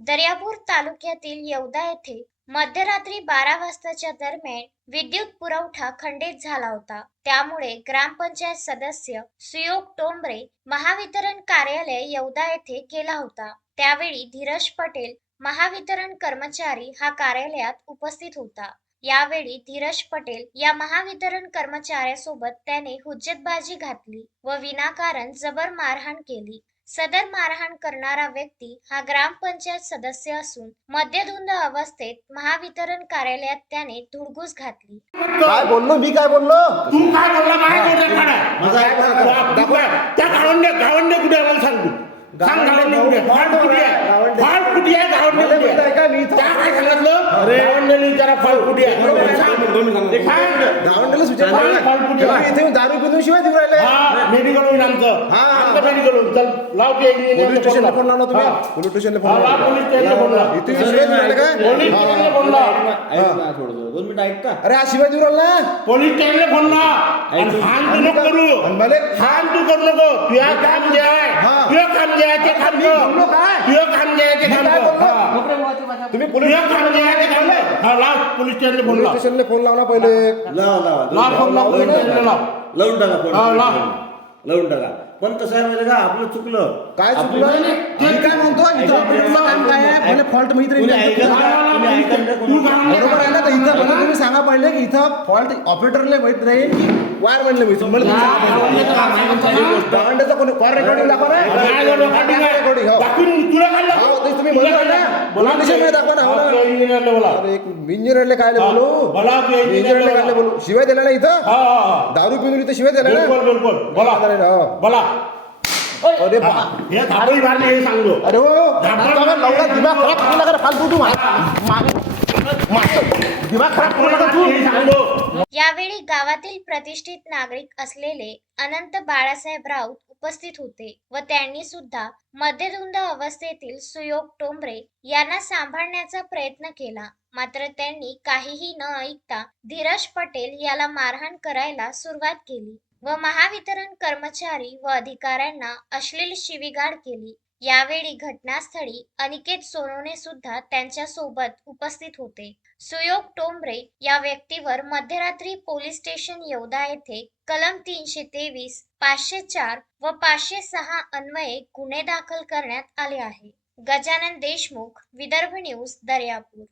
दर्यापूर तालुक्यातील येवदा येथे मध्यरात्री बारा वाजताच्या दरम्यान विद्युत पुरवठा खंडित झाला होता. त्यामुळे ग्रामपंचायत सदस्य सुयोग टोंबरे महावितरण कार्यालय येवदा येथे केला होता. त्यावेळी धीरज पटेल महावितरण कर्मचारी हा कार्यालयात उपस्थित होता. यावेळी धीरज पटेल या महावितरण कर्मचाऱ्यासोबत त्याने हुज्जतबाजी घातली व विनाकारण जबर मारहाण केली. सदर मारहाण करणारा व्यक्ती हा ग्रामपंचायत सदस्य असून मद्यधुंद अवस्थेत महावितरण कार्यालयात त्याने धुडगूस घातली. काय बोललो? मी काय बोललो? तू काय बोलला? माहिती होते खाडा माझा ऐक ना, तू काय त्या गावंडे गावंडे कुठे आहे मला सांग? तू सांग गावंडे कुठे आहे? फाळ कुठे आहे? गावंडे. कुठे आहे गावंडे मला कुठे माहीत आहे? आहे का? मी त्या काय सांगितलं? गावंडेने आहे? बरोबर आहे. ते तेव्हा आहे? इथे येऊन दारू पिऊन शिवाय देऊ राहिले हा मेडिकल होईल आमचं हा. आमचं मेडिकल होईल चल लाव ते पोलीस स्टेशनला फोन लावला तुम्ही? हा. पोलीस स्टेशनला हा, लाव पोलीस स्टेशनला फोन लाव. इथे शिवाय देऊ राहिले काय? पोलीस स्टेशनला. फोन लाव ऐक ना थोडं दोन मिनिटं अरे हा शिवाय देऊ राहिला ना? पोलीस स्टेशनला फोन लाव आणि हान तू नको करू. आणि मला हान तू करू नको. तुझ्या काम जे आहे हा. तुझं काम जे आहे ते काम मी काय? तुझं काम जे आहे ते मी काम काय कर बोललो? हा. तुम्ही पोलीस हा लाव पोलीस स्टेशनला फोन पोलीस लाव. स्टेशनला फोन लावला पहिले. लावा लावा लाव फोन लाव पोलीस स्टेशनला लाव. लावून टाका फोन. हा, लाव. लावून टाका. पण कसं आहे माहिती का? आपलं चुकलं. काय आपलं- चुकलं? मी काय म्हणतो? इथं ऑपरेटरचं काम काय आहे? पहिले फॉल्ट माहीत कोणी का? तुम्ही का तू बरोबर आहे ना? तर इथं मला तुम्ही सांगा पहिले की इथं फॉल्ट ऑपरेटरला माहीत राहील की वायर म्हणले. माहीत मला तुम्ही सांगा पहिले. गावंड्याचं कोणी कॉल रेकॉर्डिंग दाखवा ना काय झालं? recording आहे. रेकॉर्डिंग हो दाखवून तुला काय लागलं? हो, ना. बोला दाखवा ना, इंजिनियरला बोला अरे एक इंजिनियरले काय हा, बोलू. बोला तुझ्या इंजिनियरले इंजिनियरला काय बोला. बोलू. शिवाय दिला ना इथं? हा हा हा. दारू पिऊन इथं शिवाय दिला ना? बिलकुल बिलकुल. बोला. हो. बोला. अरे बा. हे धाबळी मारणे हे सांगतो. अरे हो आता लवडा दिमाग खराब करू नका रे, फालतू तू मागे दिमाग खराब करू नका तू. हे सांगतो. यावेळी गावातील प्रतिष्ठित नागरिक असलेले अनंत बाळासाहेब राऊत उपस्थित होते व त्यांनी सुद्धा मध्यधुंद अवस्थेतील सुयोग टोंबरे यांना सांभाळण्याचा प्रयत्न केला. मात्र त्यांनी काहीही न ऐकता धीरज पटेल याला मारहाण करायला सुरुवात केली व महावितरण कर्मचारी व अधिकाऱ्यांना अश्लील शिवीगाळ केली. यावेळी घटनास्थळी अनिकेत सोनवणे सुद्धा त्यांच्यासोबत उपस्थित होते. सुयोग टोंबरे या व्यक्तीवर मध्यरात्री पोलीस स्टेशन येवदा येथे कलम तीनशे तेवीस पाचशे चार व पाचशे सहा अन्वये गुन्हे दाखल करण्यात आले आहे. गजानन देशमुख विदर्भ न्यूज दर्यापूर.